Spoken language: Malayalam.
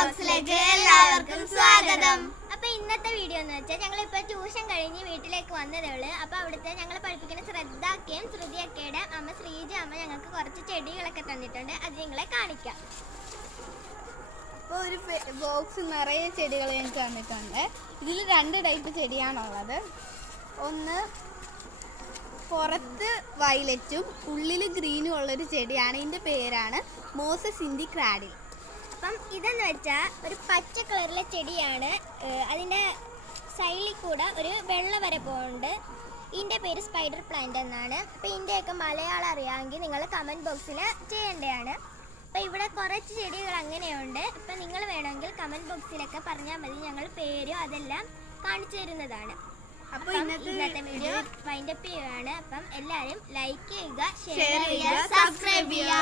ബോക്സിലേക്ക് എല്ലാവർക്കും സ്വാഗതം. അപ്പൊ ഇന്നത്തെ വീഡിയോ എന്ന് വെച്ചാൽ ഞങ്ങളിപ്പോ ട്യൂഷൻ കഴിഞ്ഞ് വീട്ടിലേക്ക് വന്നതേ ഉള്ളൂ. അപ്പൊ അവിടുത്തെ ഞങ്ങൾ പഠിപ്പിക്കുന്ന ശ്രദ്ധക്കയും ശ്രുതിയൊക്കെയുടെ അമ്മ ശ്രീജ അമ്മ ഞങ്ങൾക്ക് കുറച്ച് ചെടികളൊക്കെ തന്നിട്ടുണ്ട്. അത് നിങ്ങളെ കാണിക്കാം. അപ്പോൾ ഒരു ബോക്സ് നിറയെ ചെടികൾ എനിക്ക് തന്നിട്ടുണ്ട്. ഇതിൽ 2 ടൈപ്പ് ചെടിയാണുള്ളത്. ഒന്ന് പുറത്ത് വയലറ്റും ഉള്ളിൽ ഗ്രീനും ഉള്ളൊരു ചെടിയാണ്. ഇതിൻ്റെ പേരാണ് മോസസ് ഇൻ ദി ക്രാഡിൽ. അപ്പം ഇതെന്ന് വെച്ചാൽ ഒരു പച്ച കളറിലെ ചെടിയാണ്. അതിൻ്റെ സൈഡിൽ കൂടെ ഒരു വെള്ള വര പോകുന്നുണ്ട്. ഇതിൻ്റെ പേര് സ്പൈഡർ പ്ലാന്റ് എന്നാണ്. അപ്പോൾ ഇതിൻ്റെയൊക്കെ മലയാളം അറിയാമെങ്കിൽ നിങ്ങൾ കമൻറ്റ് ബോക്സിൽ ചെയ്യേണ്ടതാണ്. അപ്പോൾ ഇവിടെ കുറച്ച് ചെടികൾ അങ്ങനെയുണ്ട്. അപ്പം നിങ്ങൾ വേണമെങ്കിൽ കമൻറ്റ് ബോക്സിലൊക്കെ പറഞ്ഞാൽ മതി, ഞങ്ങൾ പേരും അതെല്ലാം കാണിച്ചു തരുന്നതാണ്. അപ്പോൾ ഇന്നത്തെ വീഡിയോ വൈൻഡപ്പ് ചെയ്യുകയാണ്. അപ്പം എല്ലാവരും ലൈക്ക് ചെയ്യുക, ഷെയർ ചെയ്യുക, സബ്സ്ക്രൈബ് ചെയ്യുക.